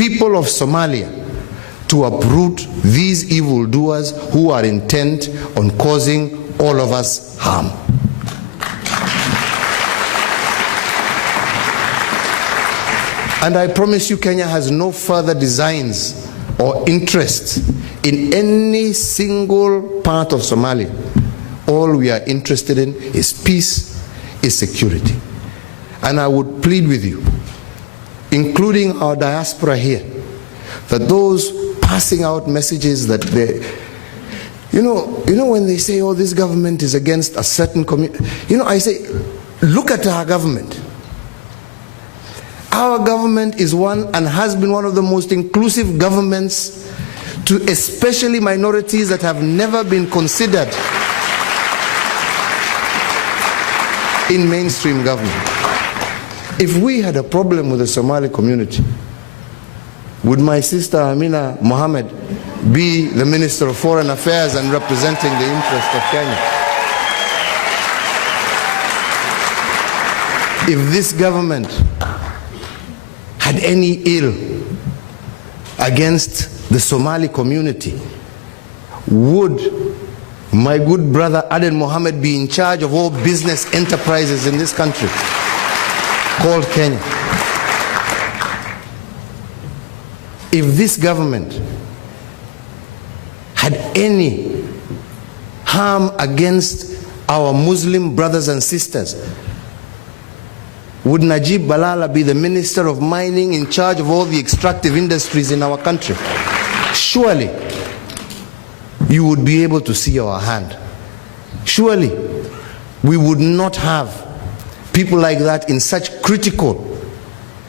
people of Somalia to uproot these evildoers who are intent on causing all of us harm. And I promise you, Kenya has no further designs or interests in any single part of Somalia. All we are interested in is peace, is security. And I would plead with you, including our diaspora here, that those passing out messages that they, you know when they say, oh, this government is against a certain community, I say, look at our government. Our government is one and has been one of the most inclusive governments to especially minorities that have never been considered in mainstream government. If we had a problem with the Somali community, would my sister Amina Mohammed be the Minister of Foreign Affairs and representing the interest of Kenya? If this government had any ill against the Somali community, would my good brother Aden Mohammed be in charge of all business enterprises in this country called Kenya? If this government had any harm against our Muslim brothers and sisters, would Najib Balala be the Minister of Mining in charge of all the extractive industries in our country? Surely you would be able to see our hand. Surely we would not have people like that in such critical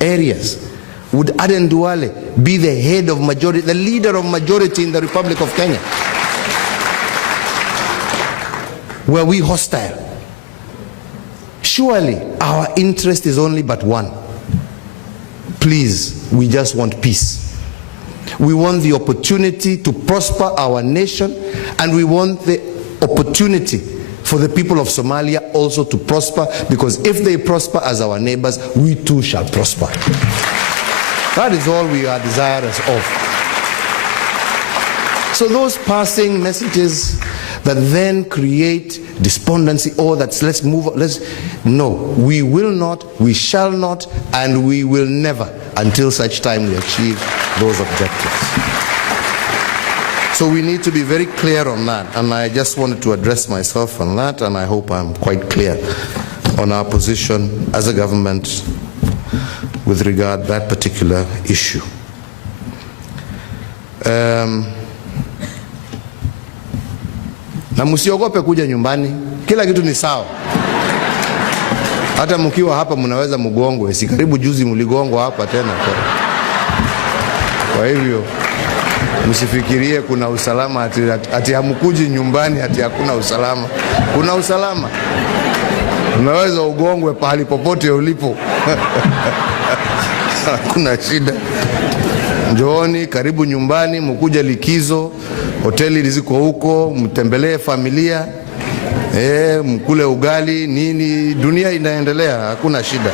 areas. Would Aden Duale be the head of majority, the leader of majority in the Republic of Kenya? Were we hostile? Surely our interest is only but one. Please, we just want peace. We want the opportunity to prosper our nation, and we want the opportunity for the people of Somalia also to prosper, because if they prosper as our neighbors, we too shall prosper. That is all we are desirous of. So those passing messages that then create despondency, or that's let's move on, no, we will not, we shall not, and we will never until such time we achieve those objectives. So we need to be very clear on that, and I just wanted to address myself on that, and I hope I'm quite clear on our position as a government with regard to that particular issue. Na msiogope kuja nyumbani, kila kitu ni sawa. Hata mkiwa hapa mnaweza mgongwe, si karibu juzi mligongwa hapa tena. Kwa hivyo msifikirie kuna usalama ati hamkuji nyumbani ati hakuna usalama. Kuna usalama. Unaweza ugongwe pahali popote ulipo. Kuna shida. Njooni karibu nyumbani, mkuja likizo, hoteli ziko huko, mtembelee familia, mkule ugali, nini, dunia inaendelea, hakuna shida.